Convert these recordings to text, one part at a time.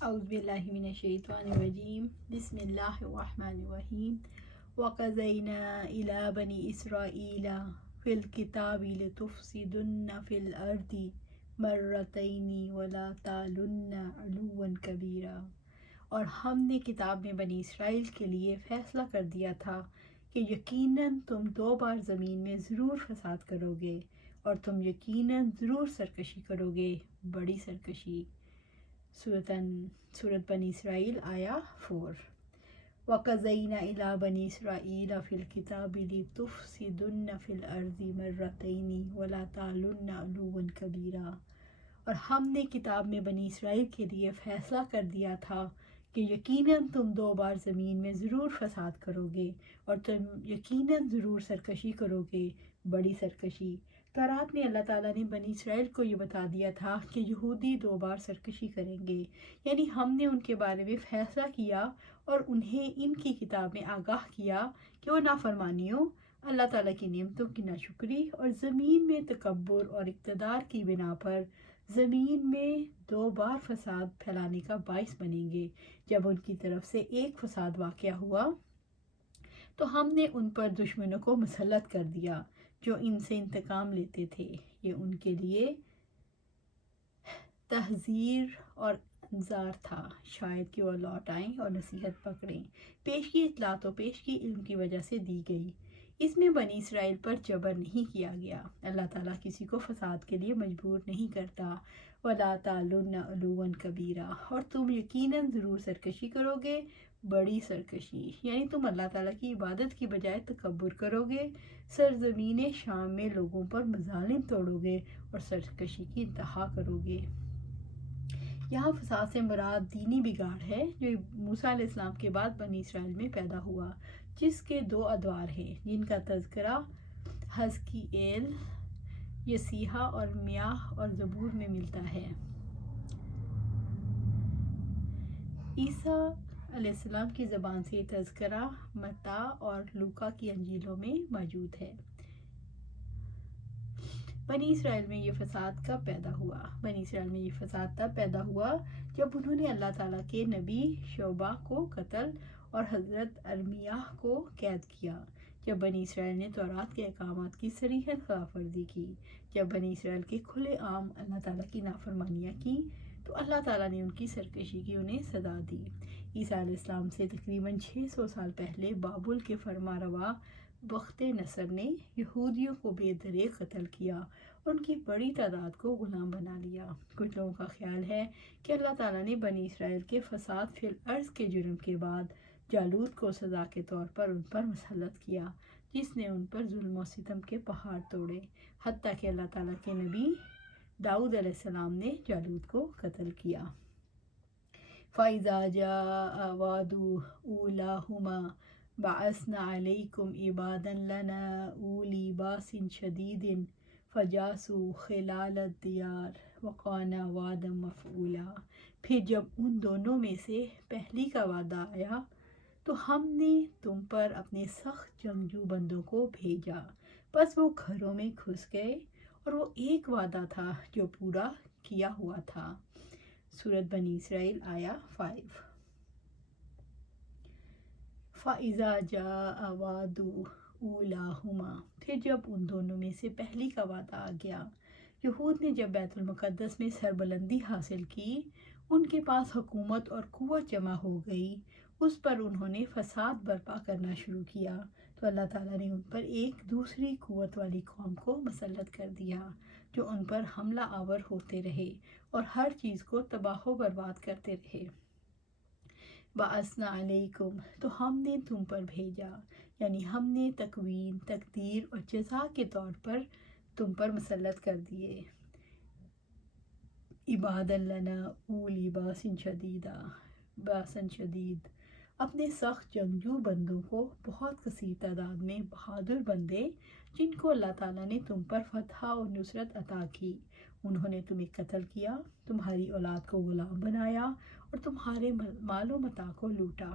اعوذ باللہ من الشیطان الرجیم بسم اللہ الرحمن الرحیم وَقَضَيْنَا إِلَىٰ بَنِي إِسْرَائِيلَ فِي الْكِتَابِ لَتُفْسِدُنَّ فِي الْأَرْضِ مَرَّتَيْنِ وَلَا تَعْلُنَّ عُلُوًّا كَبِيرًا۔ اور ہم نے کتاب میں بنی اسرائیل کے لیے فیصلہ کر دیا تھا کہ یقیناً تم 2 بار زمین میں ضرور فساد کرو گے اور تم یقیناً ضرور سرکشی کرو گے، بڑی سرکشی۔ سورت بنی اسرائیل آیا 4۔ وَقَضَيْنَا إِلَىٰ بَنِي إِسْرَائِيلَ فِي الْكِتَابِ لِتُفْسِدُنَّ فِي الْأَرْضِ مَرَّتَيْنِ وَلَا تَعْلُنَّ عُلُوًّا كَبِيرًا۔ اور ہم نے کتاب میں بنی اسرائیل کے لیے فیصلہ کر دیا تھا کہ یقیناً تم 2 بار زمین میں ضرور فساد کرو گے اور تم یقیناً ضرور سرکشی کرو گے، بڑی سرکشی۔ تورات میں اللہ تعالیٰ نے بنی اسرائیل کو یہ بتا دیا تھا کہ یہودی 2 بار سرکشی کریں گے، یعنی ہم نے ان کے بارے میں فیصلہ کیا اور انہیں ان کی کتاب میں آگاہ کیا کہ وہ نافرمانیوں، اللہ تعالیٰ کی نعمتوں کی ناشکری اور زمین میں تکبر اور اقتدار کی بنا پر زمین میں 2 بار فساد پھیلانے کا باعث بنیں گے۔ جب ان کی طرف سے ایک فساد واقع ہوا تو ہم نے ان پر دشمنوں کو مسلط کر دیا جو ان سے انتقام لیتے تھے۔ یہ ان کے لیے تحذیر اور انذار تھا، شاید کہ وہ لوٹ آئیں اور نصیحت پکڑیں۔ پیش کی اطلاع تو پیش کی علم کی وجہ سے دی گئی، اس میں بنی اسرائیل پر جبر نہیں کیا گیا۔ اللہ تعالیٰ کسی کو فساد کے لیے مجبور نہیں کرتا۔ وَلَا تَعْلُنَّ عُلُوًّا كَبِيرًا، اور تم یقیناً ضرور سرکشی کرو گے، بڑی سرکشی، یعنی تم اللہ تعالیٰ کی عبادت کی بجائے تکبر کرو گے، سرزمین شام میں لوگوں پر مظالم توڑو گے اور سرکشی کی انتہا کرو گے۔ یہاں فساد سے مراد دینی بگاڑ ہے جو موسیٰ علیہ السلام کے بعد بنی اسرائیل میں پیدا ہوا، جس کے 2 ادوار ہیں جن کا تذکرہ حزقییل، یسیحا اور میاہ اور زبور میں ملتا ہے۔ عیسیٰ علیہ السلام کی زبان سے یہ تذکرہ متی اور لوکا کی انجیلوں میں موجود ہے۔ بنی اسرائیل میں یہ فساد کب پیدا ہوا؟ بنی اسرائیل میں یہ فساد تب پیدا ہوا جب انہوں نے اللہ تعالیٰ کے نبی شعبہ کو قتل اور حضرت ارمیاہ کو قید کیا۔ جب بنی اسرائیل نے تورات کے احکامات کی صریحاً خلاف ورزی کی، جب بنی اسرائیل کے کھلے عام اللہ تعالیٰ کی نافرمانیاں کی تو اللہ تعالیٰ نے ان کی سرکشی کی انہیں سزا دی۔ عیسیٰ علیہ السلام سے تقریباً 600 سال پہلے بابل کے فرما روا بخت نصر نے یہودیوں کو بے دریغ قتل کیا اور ان کی بڑی تعداد کو غلام بنا لیا۔ کچھ لوگوں کا خیال ہے کہ اللہ تعالیٰ نے بنی اسرائیل کے فساد فی الارض کے جرم کے بعد جالوت کو سزا کے طور پر ان پر مسلط کیا، جس نے ان پر ظلم و ستم کے پہاڑ توڑے، حتیٰ کہ اللہ تعالیٰ کے نبی داؤد علیہ السلام نے جالوت کو قتل کیا۔ فَإِذَا جَاءَ وَعْدُ أُولَاهُمَا بَعَثْنَا عَلَيْكُمْ عِبَادًا لَنَا أُولِي بَأْسٍ شَدِيدٍ فَجَاسُوا خِلَالَ الدِّيَارِ وَكَانَ وَعْدًا مَفْعُولًا۔ پھر جب ان دونوں میں سے پہلی کا وعدہ آیا تو ہم نے تم پر اپنے سخت جنگجو بندوں کو بھیجا، بس وہ گھروں میں گھس گئے اور وہ ایک وعدہ تھا جو پورا کیا ہوا تھا۔ سورت بنی اسرائیل آیا 5۔ فَإِذَا جَاءَ وَعْدُ أُولَاهُمَا، پھر جب ان دونوں میں سے پہلی کا وعدہ آ گیا۔ یہود نے جب بیت المقدس میں سربلندی حاصل کی، ان کے پاس حکومت اور قوت جمع ہو گئی، اس پر انہوں نے فساد برپا کرنا شروع کیا تو اللہ تعالیٰ نے ان پر ایک دوسری قوت والی قوم کو مسلط کر دیا جو ان پر حملہ آور ہوتے رہے اور ہر چیز کو تباہ و برباد کرتے رہے۔ بَعَثْنَا عَلَيْكُمْ، تو ہم نے تم پر بھیجا، یعنی ہم نے تکوین، تقدیر اور جزا کے طور پر تم پر مسلط کر دیے۔ عِبَادًا لَنَا أُولِي بَأْسٍ شَدِيدٍ، اپنے سخت جنگجو بندوں کو، بہت کثیر تعداد میں بہادر بندے جن کو اللہ تعالیٰ نے تم پر فتح اور نصرت عطا کی۔ انہوں نے تمہیں قتل کیا، تمہاری اولاد کو غلام بنایا اور تمہارے مال و متاع کو لوٹا۔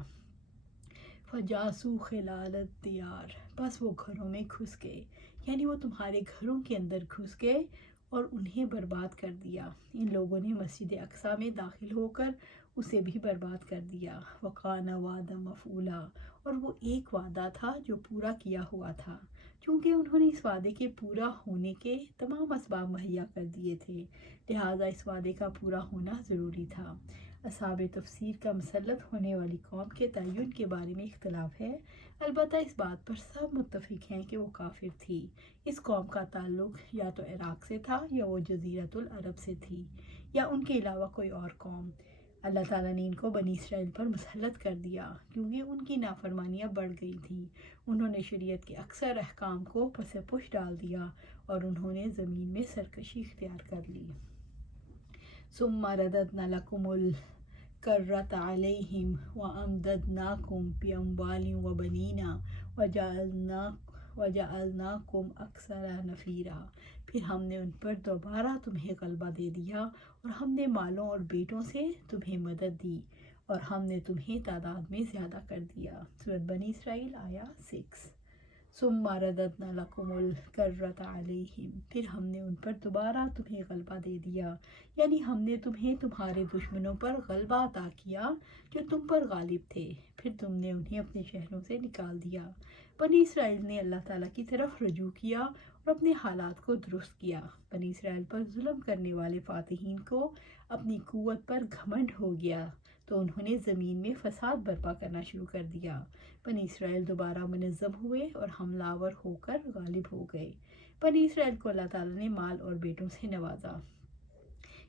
فَجَاسُوا خِلَالَ الدِّيَارِ، بس وہ گھروں میں گھس گئے، یعنی وہ تمہارے گھروں کے اندر گھس گئے اور انہیں برباد کر دیا۔ ان لوگوں نے مسجد اقصیٰ میں داخل ہو کر اسے بھی برباد کر دیا۔ وَقَانَ وَعْدًا مَفْعُولًا، اور وہ ایک وعدہ تھا جو پورا کیا ہوا تھا، چونکہ انہوں نے اس وعدے کے پورا ہونے کے تمام اسباب مہیا کر دیے تھے، لہٰذا اس وعدے کا پورا ہونا ضروری تھا۔ اصحاب تفسیر کا مسلط ہونے والی قوم کے تعین کے بارے میں اختلاف ہے، البتہ اس بات پر سب متفق ہیں کہ وہ کافر تھی۔ اس قوم کا تعلق یا تو عراق سے تھا یا وہ جزیرۃ العرب سے تھی یا ان کے علاوہ کوئی اور قوم۔ اللہ تعالیٰ نے ان کو بنی اسرائیل پر مسلط کر دیا کیونکہ ان کی نافرمانیاں بڑھ گئی تھیں۔ انہوں نے شریعت کے اکثر احکام کو پس پش ڈال دیا اور انہوں نے زمین میں سرکشی اختیار کر لی۔ ثم رددنا لكم الكرة عليهم وأمددناكم بأموال وبنين وجعلناكم أكثر نفيرا، پھر ہم نے ان پر دوبارہ تمہیں غلبہ دے دیا اور ہم نے مالوں اور بیٹوں سے تمہیں مدد دی اور ہم نے تمہیں تعداد میں زیادہ کر دیا۔ سورۃ بنی اسرائیل آیا 6۔ ثم رددنا لكم الكرة عليهم، پھر ہم نے ان پر دوبارہ تمہیں غلبہ دے دیا، یعنی ہم نے تمہیں تمہارے دشمنوں پر غلبہ عطا کیا جو تم پر غالب تھے، پھر تم نے انہیں اپنے شہروں سے نکال دیا۔ بنی اسرائیل نے اللہ تعالیٰ کی طرف رجوع کیا اور اپنے حالات کو درست کیا۔ بنی اسرائیل پر ظلم کرنے والے فاتحین کو اپنی قوت پر گھمنڈ ہو گیا تو انہوں نے زمین میں فساد برپا کرنا شروع کر دیا۔ بنی اسرائیل دوبارہ منظم ہوئے اور حملہ آور ہو کر غالب ہو گئے۔ بنی اسرائیل کو اللہ تعالیٰ نے مال اور بیٹوں سے نوازا،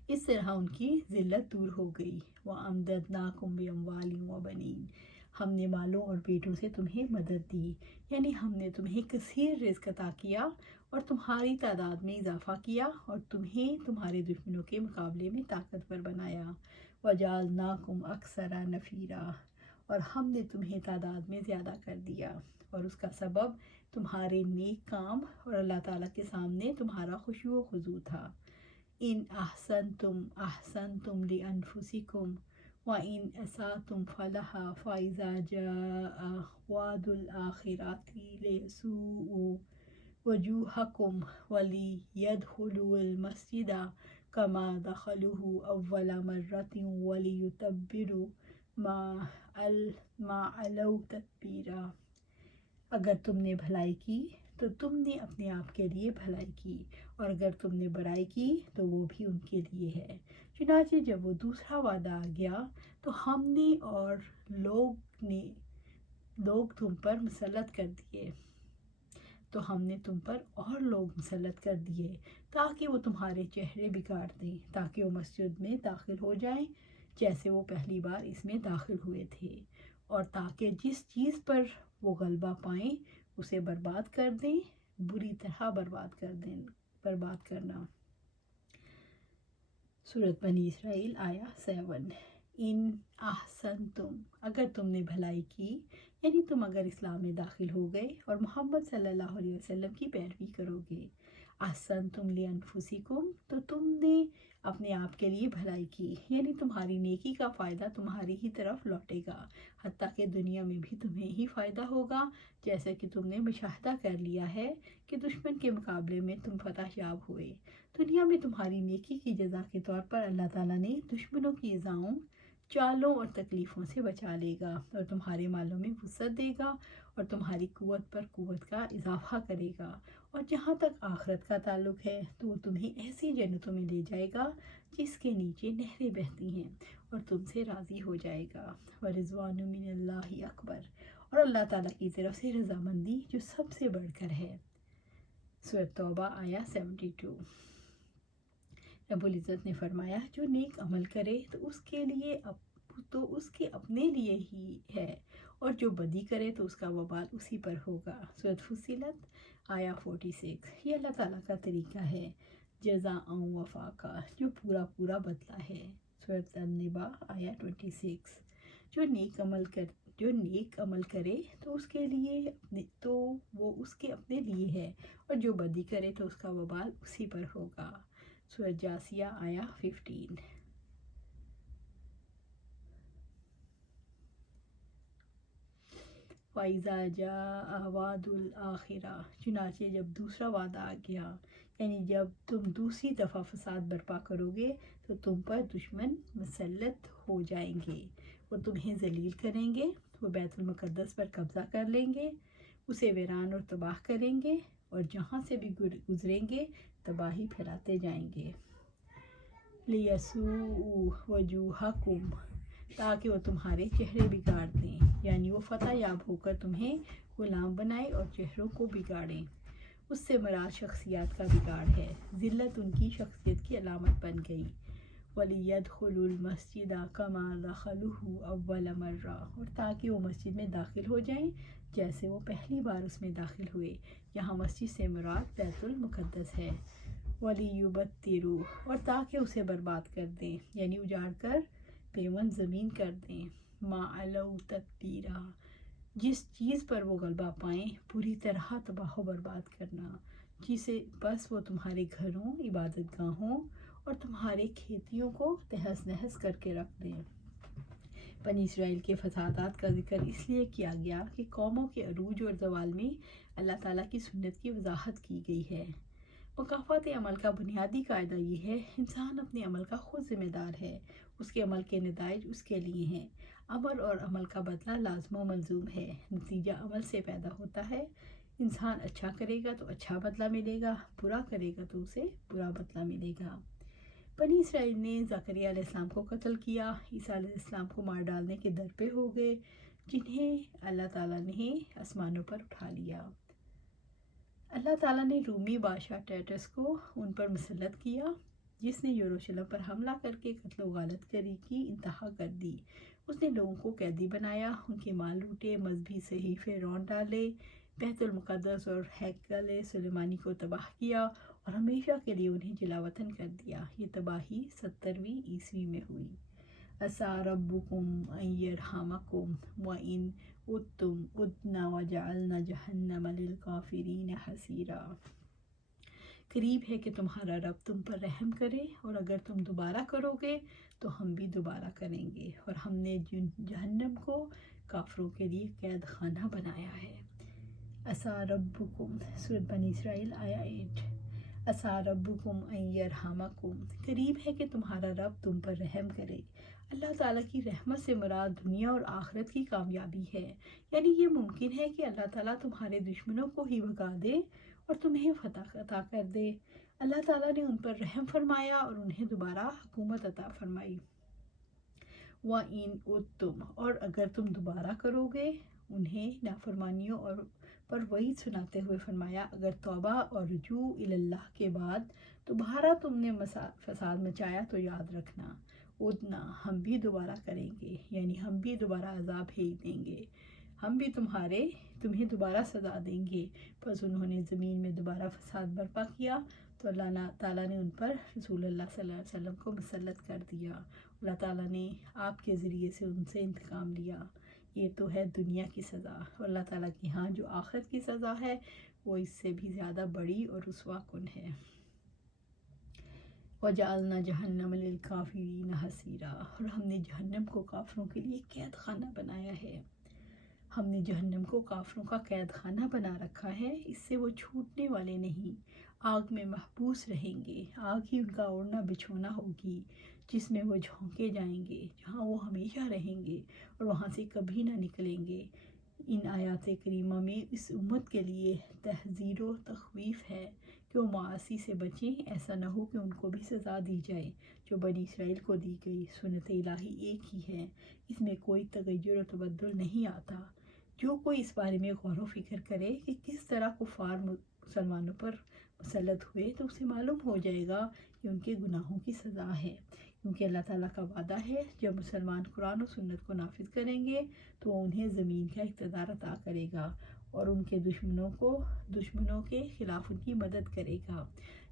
اس طرح ان کی ذلت دور ہو گئی۔ وَأَمْدَدْنَاكُمْ بِأَمْوَالٍ وَبَنِينَ، ہم نے مالوں اور بیٹوں سے تمہیں مدد دی، یعنی ہم نے تمہیں کثیر رزق عطا کیا اور تمہاری تعداد میں اضافہ کیا اور تمہیں تمہارے دشمنوں کے مقابلے میں طاقتور بنایا۔ وَجَعَلْنَاكُمْ أَكْثَرَ نَفِيرًا، اور ہم نے تمہیں تعداد میں زیادہ کر دیا، اور اس کا سبب تمہارے نیک کام اور اللہ تعالیٰ کے سامنے تمہارا خشوع و خضوع تھا۔ ان احسنتم احسنتم لانفسکم وان اسأتم فلہا فاذا جاء وعد الآخرۃ لیسوءوا وجوہکم ولیدخلوا المسجد کما دخلوہ اول مرۃ ولیتبروا ما علوا تتبیرا، اگر تم نے بھلائی کی تو تم نے اپنے آپ کے لیے بھلائی کی، اور اگر تم نے برائی کی تو وہ بھی ان کے لیے ہے۔ چنانچہ جب وہ دوسرا وعدہ آ گیا تو ہم نے اور لوگ تم پر مسلط کر دیے، تاکہ وہ تمہارے چہرے بگاڑ دیں، تاکہ وہ مسجد میں داخل ہو جائیں جیسے وہ پہلی بار اس میں داخل ہوئے تھے، اور تاکہ جس چیز پر وہ غلبہ پائیں اسے برباد کر دیں، بری طرح برباد کرنا۔ سورۃ بنی اسرائیل آیا 7۔ ان احسنتم، اگر تم نے بھلائی کی، یعنی تم اگر اسلام میں داخل ہو گئے اور محمد صلی اللہ علیہ وسلم کی پیروی کرو گے، احسنتم لانفسکم، تو تم نے اپنے آپ کے لیے بھلائی کی، یعنی تمہاری نیکی کا فائدہ تمہاری ہی طرف لوٹے گا، حتیٰ کہ دنیا میں بھی تمہیں ہی فائدہ ہوگا، جیسے کہ تم نے مشاہدہ کر لیا ہے کہ دشمن کے مقابلے میں تم فتح یاب ہوئے۔ دنیا میں تمہاری نیکی کی جزا کے طور پر اللہ تعالیٰ نے دشمنوں کی ایذاؤں، چالوں اور تکلیفوں سے بچا لے گا، اور تمہارے مالوں میں وسعت دے گا اور تمہاری قوت پر قوت کا اضافہ کرے گا، اور جہاں تک آخرت کا تعلق ہے تو وہ تمہیں ایسی جنتوں میں لے جائے گا جس کے نیچے نہریں بہتی ہیں، اور تم سے راضی ہو جائے گا۔ وَرِضْوَانٌ مِّنَ اللَّهِ أَكْبَرُ، اور اللہ تعالیٰ کی طرف سے رضامندی جو سب سے بڑھ کر ہے۔ سورۃ توبہ آیا 72۔ رب العزت نے فرمایا، جو نیک عمل کرے تو اس کے اپنے لیے ہی ہے، اور جو بدی کرے تو اس کا وبال اسی پر ہوگا۔ سورۃ فصلت آیا 46۔ یہ اللہ تعالیٰ کا طریقہ ہے جزاء وفاقا، جو پورا بدلہ ہے۔ سورۃ النبا آیا 26۔ جو نیک عمل کرے تو اس کے لیے تو وہ اس کے اپنے لیے ہے، اور جو بدی کرے تو اس کا وبال اسی پر ہوگا۔ سورۃ جاثیہ آیا 15۔ فَإِذَا جَاءَ وَعْدُ الْآخِرَةِ، چنانچہ جب دوسرا وعدہ آ گیا، یعنی جب تم دوسری دفعہ فساد برپا کرو گے تو تم پر دشمن مسلط ہو جائیں گے، وہ تمہیں ذلیل کریں گے، وہ بیت المقدس پر قبضہ کر لیں گے، اسے ویران اور تباہ کریں گے، اور جہاں سے بھی گزریں گے تباہی پھیلاتے جائیں گے۔ لِيَسُوءُوا وُجُوهَكُمْ، تاکہ وہ تمہارے چہرے بگاڑ دیں، یعنی وہ فتح یاب ہو کر تمہیں غلام بنائے اور چہروں کو بگاڑیں۔ اس سے مراد شخصیات کا بگاڑ ہے، ذلت ان کی شخصیت کی علامت بن گئی۔ وَلِيَدْخُلُوا الْمَسْجِدَ كَمَا دَخَلُوهُ أَوَّلَ مَرَّةٍ، اور تاکہ وہ مسجد میں داخل ہو جائیں جیسے وہ پہلی بار اس میں داخل ہوئے، یہاں مسجد سے مراد بیت المقدس ہے۔ وَلِيُبَتِّرُوا، اور تاکہ اسے برباد کر دیں، یعنی اجاڑ کر پیون زمین کر دیں۔ مَا عَلَوْا تَتْبِیرًا، جس چیز پر وہ غلبہ پائیں پوری طرح تباہ و برباد کرنا، جسے بس وہ تمہارے گھروں، عبادت گاہوں اور تمہارے کھیتیوں کو تہس نہس کر کے رکھ دیں۔ بنی اسرائیل کے فسادات کا ذکر اس لیے کیا گیا کہ قوموں کے عروج اور زوال میں اللہ تعالیٰ کی سنت کی وضاحت کی گئی ہے۔ مکافات عمل کا بنیادی قاعدہ یہ ہے، انسان اپنے عمل کا خود ذمہ دار ہے، اس کے عمل کے نتائج اس کے لیے ہیں۔ عمل اور عمل کا بدلہ لازم و ملزوم ہے، نتیجہ عمل سے پیدا ہوتا ہے۔ انسان اچھا کرے گا تو اچھا بدلہ ملے گا، برا کرے گا تو اسے برا بدلہ ملے گا۔ بنی اسرائیل نے زکریا علیہ السلام کو قتل کیا، عیسیٰ علیہ السلام کو مار ڈالنے کے در پہ ہو گئے، جنہیں اللہ تعالیٰ نے آسمانوں پر اٹھا لیا۔ اللہ تعالیٰ نے رومی بادشاہ ٹائٹس کو ان پر مسلط کیا، جس نے یروشلم پر حملہ کر کے قتل و غارت گری کی انتہا کر دی۔ اس نے لوگوں کو قیدی بنایا، ان کے مال لوٹے، مذہبی صحیفے رون ڈالے، بیت المقدس اور ہیکل سلیمانی کو تباہ کیا اور ہمیشہ کے لیے انہیں جلا وطن کر دیا۔ یہ تباہی 70ویں عیسوی میں ہوئی۔ عَسَىٰ رَبُّكُمْ أَن يَرْحَمَكُمْ وَإِنْ عُدْتُمْ عُدْنَا وَجَعَلْنَا جَهَنَّمَ لِلْكَافِرِينَ حَصِيرًا، قریب ہے کہ تمہارا رب تم پر رحم کرے، اور اگر تم دوبارہ کرو گے تو ہم بھی دوبارہ کریں گے، اور ہم نے جہنم کو کافروں کے لیے قید خانہ بنایا ہے۔ عَسَىٰ رَبُّكُمْ، سورۃ بنی اسرائیل آیا 8۔ عَسَىٰ رَبُّكُمْ أَن يَرْحَمَكُمْ، قریب ہے کہ تمہارا رب تم پر رحم کرے۔ اللہ تعالیٰ کی رحمت سے مراد دنیا اور آخرت کی کامیابی ہے، یعنی یہ ممکن ہے کہ اللہ تعالیٰ تمہارے دشمنوں کو ہی بھگا دے اور تمہیں فتح عطا کر دے۔ اللہ تعالیٰ نے ان پر رحم فرمایا اور انہیں دوبارہ حکومت عطا فرمائی۔ وَإِنْ عُدْتُمْ، اور اگر تم دوبارہ کرو گے، انہیں نافرمانیوں اور پر وعید سناتے ہوئے فرمایا، اگر توبہ اور رجوع اللہ کے بعد دوبارہ تم نے فساد مچایا تو یاد رکھنا، عدنا، ہم بھی دوبارہ کریں گے، یعنی ہم بھی دوبارہ عذاب بھیج دیں گے، ہم بھی تمہیں دوبارہ سزا دیں گے۔ پس انہوں نے زمین میں دوبارہ فساد برپا کیا تو اللہ تعالیٰ نے ان پر رسول اللہ صلی اللہ علیہ وسلم کو مسلط کر دیا۔ اللہ تعالیٰ نے آپ کے ذریعے سے ان سے انتقام لیا۔ یہ تو ہے دنیا کی سزا، اور اللہ تعالیٰ کی ہاں جو آخرت کی سزا ہے وہ اس سے بھی زیادہ بڑی اور رسوا کن ہے۔ وَجَعَلْنَا جَهَنَّمَ لِلْكَافِرِينَ حَصِيرًا، اور ہم نے جہنم کو کافروں کے لیے قید خانہ بنایا ہے۔ ہم نے جہنم کو کافروں کا قید خانہ بنا رکھا ہے، اس سے وہ چھوٹنے والے نہیں، آگ میں محبوس رہیں گے، آگ ہی ان کا اوڑھنا بچھونا ہوگی، جس میں وہ جھونکے جائیں گے، جہاں وہ ہمیشہ رہیں گے اور وہاں سے کبھی نہ نکلیں گے۔ ان آیات کریمہ میں اس امت کے لیے تحذیر و تخویف ہے کہ وہ معاصی سے بچیں، ایسا نہ ہو کہ ان کو بھی سزا دی جائے جو بنی اسرائیل کو دی گئی۔ سنت الہی ایک ہی ہے، اس میں کوئی تغیر و تبدل نہیں آتا۔ جو کوئی اس بارے میں غور و فکر کرے کہ کس طرح کفار مسلمانوں پر مسلط ہوئے تو اسے معلوم ہو جائے گا کہ ان کے گناہوں کی سزا ہے، کیونکہ اللہ تعالیٰ کا وعدہ ہے جب مسلمان قرآن و سنت کو نافذ کریں گے تو وہ انہیں زمین کا اقتدار عطا کرے گا اور ان کے دشمنوں کے خلاف ان کی مدد کرے گا۔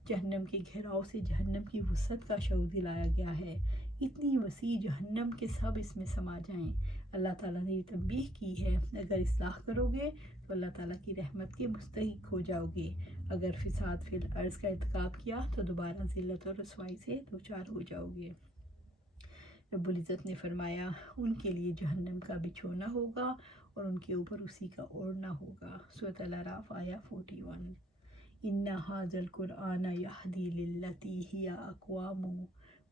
جہنم کے گھیراؤ سے جہنم کی وسعت کا شعور دلایا گیا ہے، اتنی وسیع جہنم کے سب اس میں سما جائیں۔ اللہ تعالیٰ نے یہ تنبیہ کی ہے، اگر اصلاح کرو گے تو اللہ تعالیٰ کی رحمت کے مستحق ہو جاؤ گے، اگر فساد فی الارض کا ارتکاب کیا تو دوبارہ ذلت اور رسوائی سے دوچار ہو جاؤ گے۔ رب العزت نے فرمایا ان کے لیے جہنم کا بچھونا ہوگا اور ان کے اوپر اسی کا اوڑھنا ہوگا۔ سورۃ الاعراف آیا 41۔ ان ھذا القرآن یہدی للتی ہی اقوام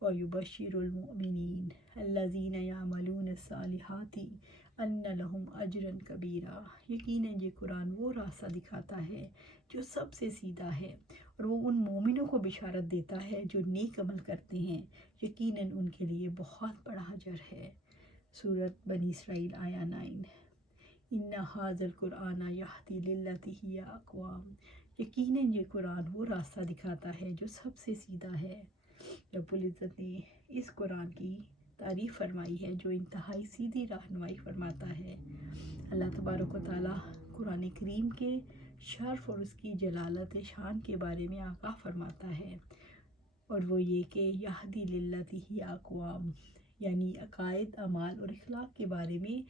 ویبشر المؤمنین الذین یعملون الصالحات ان لہم اجرا کبیرا۔ یقیناً یہ قرآن وہ راستہ دکھاتا ہے جو سب سے سیدھا ہے، اور وہ ان مومنوں کو بشارت دیتا ہے جو نیک عمل کرتے ہیں، یقیناً ان کے لیے بہت بڑا اجر ہے۔ سورۃ بنی اسرائیل آیا 9۔ ان ھذا القرآن یہدی للتی ہی اقوام، یقیناً یہ قرآن وہ راستہ دکھاتا ہے جو سب سے سیدھا ہے۔ رب العزت نے اس قرآن کی تعریف فرمائی ہے جو انتہائی سیدھی رہنمائی فرماتا ہے۔ اللہ تبارک و تعالیٰ قرآن کریم کے شرف اور اس کی جلالت شان کے بارے میں آگاہ فرماتا ہے، اور وہ یہ کہ یہدی للتی ہی اقوام، یعنی عقائد، اعمال اور اخلاق کے بارے میں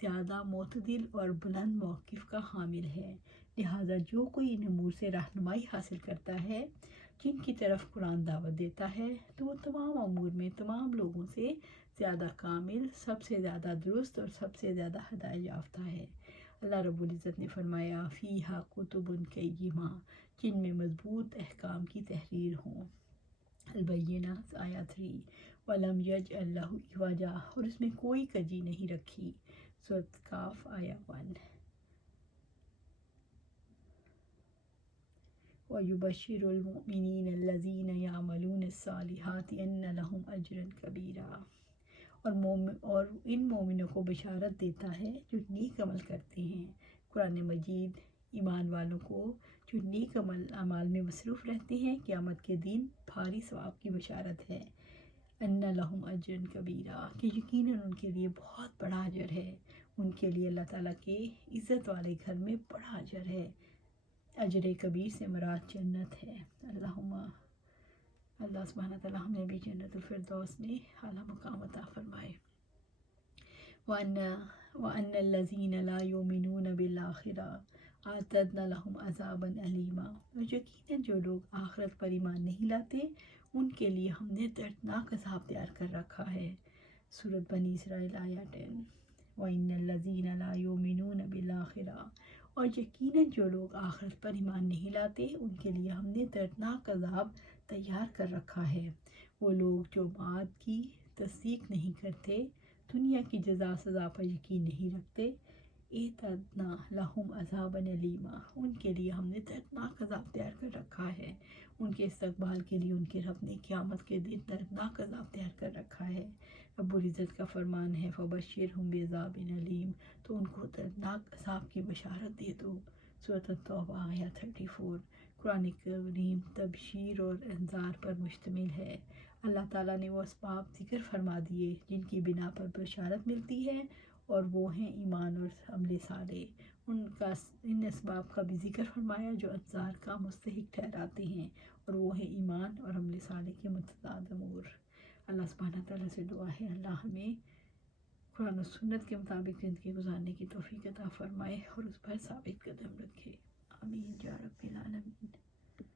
زیادہ معتدل اور بلند موقف کا حامل ہے، لہٰذا جو کوئی ان امور سے رہنمائی حاصل کرتا ہے جن کی طرف قرآن دعوت دیتا ہے، تو وہ تمام امور میں تمام لوگوں سے زیادہ کامل، سب سے زیادہ درست اور سب سے زیادہ ہدایت یافتہ ہے۔ اللہ رب العزت نے فرمایا فیہا کتب قیمہ، جن میں مضبوط احکام کی تحریر ہوں۔ البینات آیا 3۔ وَلَمْ يَجْعَلْ لَهُ عِوَجًا، اور اس میں کوئی کجی نہیں رکھی۔ سورۃ کاف آیا 1۔ وَيُبَشِّرُ الْمُؤْمِنِينَ الَّذِينَ يَعْمَلُونَ الصَّالِحَاتِ أَنَّ لَهُمْ أَجْرًا كَبِيرًا، اور ان مومنوں کو بشارت دیتا ہے جو نیک عمل کرتے ہیں۔ قرآن مجید ایمان والوں کو جو نیک اعمال میں مصروف رہتے ہیں قیامت کے دن بھاری ثواب کی بشارت ہے۔ أَنَّ لَهُمْ أَجْرًا كَبِيرًا، کہ یقیناً ان کے لیے بہت بڑا اجر ہے، ان کے لیے اللہ تعالیٰ کے عزت والے گھر میں بڑا اجر ہے۔ اجر کبیر سے مراد جنت ہے۔ اللہ سبحانہ تعالیٰ ہمیں بھی جنت الفردوس میں اعلیٰ مقام عطا فرمائے۔ وَأَنَّ الَّذِينَ لَا يُؤْمِنُونَ بِالْآخِرَةِ أَعْتَدْنَا لَهُمْ عَذَابًا أَلِيمًا، اور یقیناً جو لوگ آخرت پر ایمان نہیں لاتے ان کے لیے ہم نے دردناک عذاب تیار کر رکھا ہے۔ سورۃ بنی اسرائیل آیا 10۔ وَإِنَّ الَّذِينَ لَا يُؤْمِنُونَ بِالْآخِرَةِ، اور یقیناً جو لوگ آخرت پر ایمان نہیں لاتے ان کے لیے ہم نے دردناک عذاب تیار کر رکھا ہے۔ وہ لوگ جو بعد کی تصدیق نہیں کرتے، دنیا کی جزا سزا پر یقین نہیں رکھتے، اعتدنا لہم عذابا الیما، ان کے لیے ہم نے دردناک عذاب تیار کر رکھا ہے۔ ان کے استقبال کے لیے ان کے رب نے قیامت کے دن دردناک عذاب تیار کر رکھا ہے۔ رب العزت کا فرمان ہے فبشرہم بعذاب علیم، تو ان کو دردناک عذاب کی بشارت دے دو۔ سورۃ التوبہ آیا 34۔ قرآن کریم تبشیر اور انذار پر مشتمل ہے۔ اللہ تعالیٰ نے وہ اسباب ذکر فرما دیے جن کی بنا پر بشارت ملتی ہے، اور وہ ہیں ایمان اور عمل صالح۔ ان اسباب کا بھی ذکر فرمایا جو انذار کا مستحق ٹھہراتے ہیں، اور وہ ہیں ایمان اور عمل صالح کے متضاد امور۔ اللہ سبحانہ تعالیٰ سے دعا ہے اللہ ہمیں قرآن و سنت کے مطابق زندگی گزارنے کی توفیق عطا فرمائے اور اس پر ثابت قدم رکھے۔ آمین یا رب العالمین۔